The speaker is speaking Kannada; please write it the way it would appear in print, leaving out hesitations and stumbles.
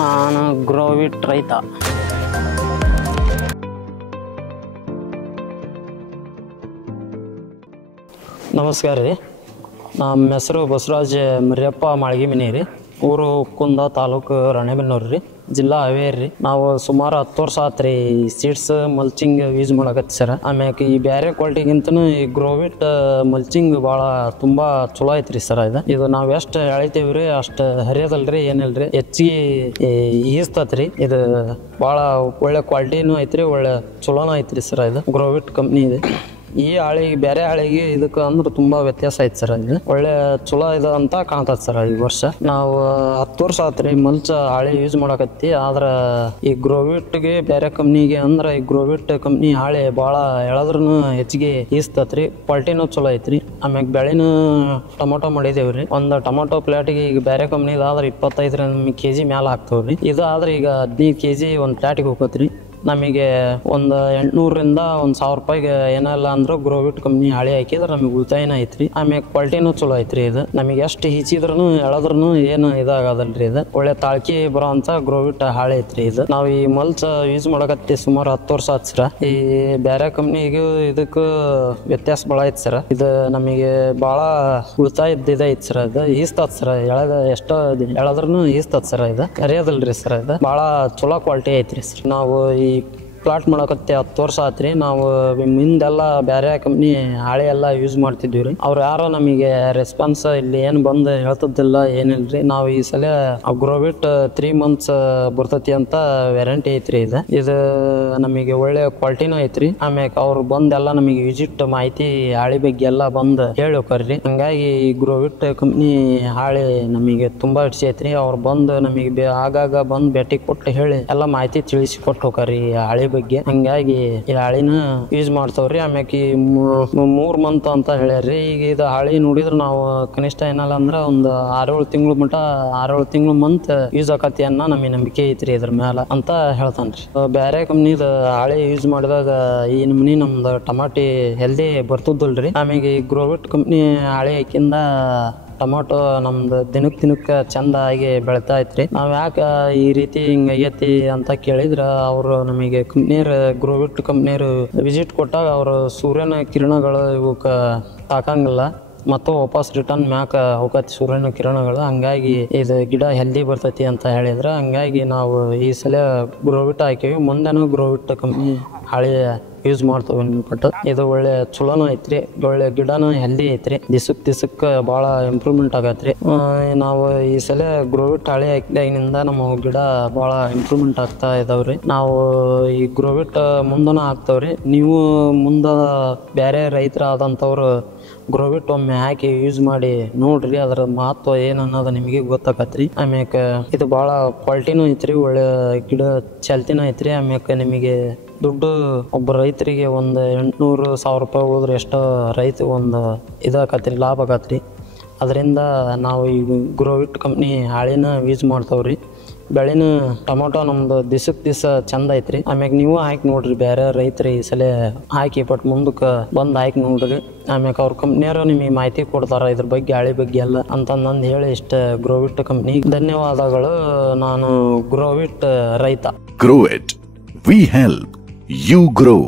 ನಾನು ಗ್ರೋವಿಟ್ ರೈತ. ನಮಸ್ಕಾರ ರೀ. ನಮ್ಮ ಹೆಸರು ಬಸವರಾಜ್ ಮರಿಯಪ್ಪ ಮಾಳ್ಗಿಮಿನಿ ರೀ. ಊರು ಕುಂದ, ತಾಲೂಕು ರಾಣೆಬೆನ್ನೂರು ರೀ, ಜಿಲ್ಲಾ ಹಾವೇರಿ ರೀ. ನಾವು ಸುಮಾರು 10 ವರ್ಷ ಆತು ರೀ ಸೀಡ್ಸ್ ಮಲ್ಚಿಂಗ್ ಯೂಸ್ ಮಾಡಕತ್ತಿ ಸರ್. ಆಮ್ಯಾಕೆ ಈ ಬೇರೆ ಕ್ವಾಲಿಟಿಗಿಂತನೂ ಈ ಗ್ರೋವಿಟ್ ಮಲ್ಚಿಂಗ್ ಭಾಳ ತುಂಬ ಚಲೋ ಐತ್ರಿ ಸರ್. ಇದು ನಾವು ಎಷ್ಟು ಎಳಿತೀವಿ ರೀ ಅಷ್ಟು ಹರಿಯೋದಲ್ರಿ, ಏನಿಲ್ರಿ, ಹೆಚ್ಚಿಗೆ ಈಸ್ತತ್ರಿ. ಇದು ಭಾಳ ಒಳ್ಳೆ ಕ್ವಾಲಿಟಿನೂ ಐತ್ರಿ, ಒಳ್ಳೆ ಚಲೋನೂ ಐತ್ರಿ ಸರ್. ಇದು ಗ್ರೋವಿಟ್ ಕಂಪ್ನಿ ಇದೆ. ಈ ಹಾಳಿಗೆ ಬೇರೆ ಹಾಳಿಗೆ ಇದಕ್ಕೆ ಅಂದ್ರೆ ತುಂಬಾ ವ್ಯತ್ಯಾಸ ಐತೆ ಸರ್. ಇದು ಒಳ್ಳೆ ಚಲೋ ಇದೆ ಅಂತ ಕಾಣ್ತದೆ ಸರ್. ಈ ವರ್ಷ ನಾವು 10 ವರ್ಷ ಆತ್ರಿ ಮಲ್ಚ ಹಾಳಿ ಯೂಸ್ ಮಾಡಕತ್ತಿ. ಆದ್ರ ಈ ಗ್ರೋವಿಟ್ಗೆ ಬೇರೆ ಕಂಪ್ನಿಗೆ ಅಂದ್ರೆ ಈ ಗ್ರೋವಿಟ್ ಕಂಪ್ನಿ ಹಾಳಿ ಭಾಳ ಎಳದ್ರೂ ಹೆಚ್ಚಿಗೆ ಈಸ್ತತ್ರಿ. ಕ್ವಾಲಿಟಿನೂ ಚಲೋ ಐತ್ರಿ. ಆಮ್ಯಾಗ ಬೆಳೆನೂ ಟೊಮೊಟೊ ಮಾಡಿದೇವ್ರಿ. ಒಂದು ಟೊಮೊಟೊ ಪ್ಲೇಟಿಗೆ ಈಗ ಬೇರೆ ಕಂಪ್ನಿದಾದ್ರೆ 25 kg ಮ್ಯಾಲ ಹಾಕ್ತವ್ರಿ. ಇದು ಆದ್ರೆ ಈಗ 15 kg ಒಂದು ಪ್ಲೇಟಿಗೆ ಹೋಗತ್ರಿ. ನಮಗೆ ಒಂದು 800ರಿಂದ 1000 ರೂಪಾಯಿಗೆ ಏನಿಲ್ಲ ಅಂದ್ರೂ ಗ್ರೋವಿಟ್ ಕಂಪ್ನಿ ಹಾಳಿ ಹಾಕಿದ್ರೆ ನಮಗೆ ಉಳಿತಾಯನ ಐತ್ರಿ. ಆಮ್ಯಾಗ ಕ್ವಾಲಿಟಿನೂ ಚಲೋ ಐತ್ರಿ. ಇದು ನಮಗೆ ಎಷ್ಟು ಹೀಚಿದ್ರೂ ಎಳದ್ರೂ ಏನು ಇದಾಗದಲ್ರಿ. ಇದು ಒಳ್ಳೆ ತಾಳ್ಕಿ ಬರೋ ಅಂತ ಗ್ರೋವಿಟ್ ಹಾಳಿ ಐತ್ರಿ. ಇದು ನಾವು ಈ ಮಲ್ಚ ಯೂಸ್ ಮಾಡಕತ್ತಿ ಸುಮಾರು 10 ವರ್ಷ ಆತ್ ಸರ. ಈ ಬೇರೆ ಕಂಪ್ನಿಗೂ ಇದಕ್ಕೂ ವ್ಯತ್ಯಾಸ ಭಾಳ ಐತಿ ಸರ. ಇದು ನಮಗೆ ಭಾಳ ಉಳಿತಾಯದ ಐತಿ ಸರ. ಇದು ಈಸ್ತತ್ ಸರ. ಎಷ್ಟೋ ಎಳದ್ರೂ ಈಸ್ತತ್ ಸರ. ಇದು ಕರಿಯೋದಲ್ರಿ ಸರ್. ಇದು ಭಾಳ ಚಲೋ ಕ್ವಾಲಿಟಿ ಐತ್ರಿ ಸರ್. ನಾವು ಈ ಪ್ಲಾಟ್ ಮಾಡಕತ್ತೆ 10 ವರ್ಷ ಆತ್ರಿ. ನಾವು ಮುಂದೆಲ್ಲ ಬೇರೆ ಕಂಪ್ನಿ ಹಾಳೆ ಎಲ್ಲ ಯೂಸ್ ಮಾಡ್ತಿದ್ವಿ ರೀ. ಅವ್ರು ಯಾರೋ ನಮಗೆ ರೆಸ್ಪಾನ್ಸ್ ಇಲ್ಲಿ ಏನು ಬಂದು ಹೇಳ್ತದಿಲ್ಲ, ಏನಿಲ್ರಿ. ನಾವು ಈ ಸಲ ಗ್ರೋವಿಟ್ 3 months ಬರ್ತತಿ ಅಂತ ವ್ಯಾರಂಟಿ ಐತ್ರಿ. ಇದು ನಮಗೆ ಒಳ್ಳೆ ಕ್ವಾಲಿಟಿನೂ ಐತ್ರಿ. ಆಮ್ಯಾಗ ಅವ್ರು ಬಂದೆಲ್ಲ ನಮಗೆ ವಿಸಿಟ್ ಮಾಹಿತಿ ಹಾಳಿ ಬಗ್ಗೆ ಎಲ್ಲ ಬಂದು ಹೇಳಿ ಹೋಗ್ರಿ. ಹಂಗಾಗಿ ಈ ಗ್ರೋವಿಟ್ ಕಂಪ್ನಿ ಹಾಳಿ ನಮಗೆ ತುಂಬಾ ಇಡ್ಸಿ ಐತ್ರಿ. ಅವ್ರು ಬಂದು ನಮಗೆ ಆಗಾಗ ಬಂದು ಭೇಟಿ ಕೊಟ್ಟು ಹೇಳಿ ಎಲ್ಲ ಮಾಹಿತಿ ತಿಳಿಸಿ ಕೊಟ್ಟು ಹೋಗ್ರಿ ಹಾಳಿ ಬಗ್ಗೆ. ಹಂಗಾಗಿ ಈ ಹಾಳಿನ ಯೂಸ್ ಮಾಡ್ತಾವ್ರಿ. ಆಮ್ಯಾಕೆ 3 month ಅಂತ ಹೇಳ್ಯಾರ್ರಿ. ಈಗ ಇದು ಹಾಳಿ ನೋಡಿದ್ರೆ ನಾವು ಕನಿಷ್ಠ ಏನಲ್ಲ ಅಂದ್ರೆ ಒಂದು 6-7 ತಿಂಗಳು ಮಟ 6-7 ತಿಂಗಳು ಮಂತ್ ಯೂಸ್ ಆಕತಿ ಅನ್ನೋ ನಮಗೆ ನಂಬಿಕೆ ಐತ್ರಿ ಇದ್ರ ಮ್ಯಾಲ ಅಂತ ಹೇಳ್ತಾನ್ರಿ. ಬೇರೆ ಕಂಪ್ನಿದ ಹಾಳಿ ಯೂಸ್ ಮಾಡಿದಾಗ ಈ ನಮ್ನಿ ನಮ್ದು ಟಮಾಟಿ ಹೆಲ್ದಿ ಬರ್ತದಲ್ರಿ. ಆಮ್ಯಾಗ ಈ ಗ್ರೋವಿಟ್ ಕಂಪ್ನಿ ಹಾಳಿ ಹಾಕಿಂದ ಟೊಮೊಟೊ ನಮ್ದು ದಿನಕ್ಕೆ ಚಂದ ಆಗಿ ಬೆಳಿತಾ ಐತ್ರಿ. ನಾವ್ ಯಾಕೆ ಈ ರೀತಿ ಹಿಂಗ ಆಗೈತಿ ಅಂತ ಕೇಳಿದ್ರ ಅವ್ರು ನಮಗೆ ಕಂಪ್ನಿಯರು ಗ್ರೋವಿಟ್ ಕಂಪ್ನಿಯರು ವಿಸಿಟ್ ಕೊಟ್ಟಾಗ ಅವರು ಸೂರ್ಯನ ಕಿರಣಗಳು ಇವಕ್ಕ ತಾಕಂಗಿಲ್ಲ ಮತ್ತು ವಾಪಸ್ ರಿಟರ್ನ್ ಮ್ಯಾಕ ಹೋಗತಿ ಸೂರ್ಯನ ಕಿರಣಗಳು. ಹಂಗಾಗಿ ಇದು ಗಿಡ ಹೆಲ್ದಿ ಬರ್ತೈತಿ ಅಂತ ಹೇಳಿದ್ರ. ಹಂಗಾಗಿ ನಾವು ಈ ಸಲ ಗ್ರೋವಿಟ್ ಹಾಕಿವಿ. ಮುಂದೆನೂ ಗ್ರೋವಿಟ್ ಕಂಪ್ನಿ ಹಾಳಿ ಯೂಸ್ ಮಾಡ್ತೇವೆ ಅನ್ಬಿಟ್ಟು. ಇದು ಒಳ್ಳೆ ಚಲೋನೂ ಐತ್ರಿ. ಒಳ್ಳೆ ಗಿಡನೂ ಹೆಲ್ದಿ ಐತ್ರಿ. ದಿಸಕ್ಕೆ ಭಾಳ ಇಂಪ್ರೂವ್ಮೆಂಟ್ ಆಗತ್ರಿ. ನಾವು ಈ ಸಲ ಗ್ರೋವಿಟ್ ಹಾಳಿ ಹಾಕಿದಾಗಿನಿಂದ ನಮ್ಮ ಗಿಡ ಭಾಳ ಇಂಪ್ರೂವ್ಮೆಂಟ್ ಆಗ್ತಾ ಇದಾವ್ರಿ. ನಾವು ಈ ಗ್ರೋವಿಟ್ ಮುಂದನ ಹಾಕ್ತಾವ್ರಿ. ನೀವು ಮುಂದ ಬೇರೆ ರೈತರಾದಂಥವ್ರು ಗ್ರೋವಿಟ್ ಒಮ್ಮೆ ಹಾಕಿ ಯೂಸ್ ಮಾಡಿ ನೋಡ್ರಿ. ಅದರ ಮಹತ್ವ ಏನು ಅನ್ನೋದು ನಿಮಗೆ ಗೊತ್ತಾಗತ್ರಿ. ಆಮ್ಯಾಕ ಇದು ಭಾಳ ಕ್ವಾಲಿಟಿನೂ ಐತ್ರಿ. ಒಳ್ಳೆ ಗಿಡ ಚಾಲ್ತಿನೂ ಐತ್ರಿ. ಆಮ್ಯಾಕ ನಿಮಗೆ ದುಡ್ಡು ಒಬ್ಬ ರೈತರಿಗೆ ಒಂದು 800-1000 ರೂಪಾಯಿ ಉಳಿದ್ರೆ ಎಷ್ಟೋ ರೈತ ಒಂದು ಇದಾಕತ್ರಿ, ಲಾಭ ಆಗತ್ರಿ. ಅದರಿಂದ ನಾವು ಈ ಗ್ರೋವಿಟ್ ಕಂಪ್ನಿ ಹಾಳಿನ ಯೂಸ್ ಮಾಡ್ತಾವ್ರಿ. ಬೆಳೆನ ಟೊಮೊಟೊ ನಮ್ದು ದಿವಸ ಚಂದ ಐತ್ರಿ. ಆಮ್ಯಾಗ ನೀವು ಹಾಕಿ ನೋಡ್ರಿ. ಬೇರೆ ರೈತರು ಈ ಸಲ ಹಾಕಿ ಬಟ್ ಮುಂದಕ್ಕೆ ಬಂದು ಹಾಕಿ ನೋಡ್ರಿ. ಆಮ್ಯಾಗ ಅವ್ರ ಕಂಪ್ನಿಯವರು ನಿಮಗೆ ಮಾಹಿತಿ ಕೊಡ್ತಾರ ಇದ್ರ ಬಗ್ಗೆ ಹಾಳಿ ಬಗ್ಗೆ ಎಲ್ಲ ಅಂತಂದು ಹೇಳಿ ಇಷ್ಟ ಗ್ರೋವಿಟ್ ಕಂಪ್ನಿ ಧನ್ಯವಾದಗಳು. ನಾನು ಗ್ರೋವಿಟ್ ರೈತ. ಗ್ರೋವಿಟ್, ವಿ ಹೆಲ್ಪ್ ಯು ಗ್ರೋ.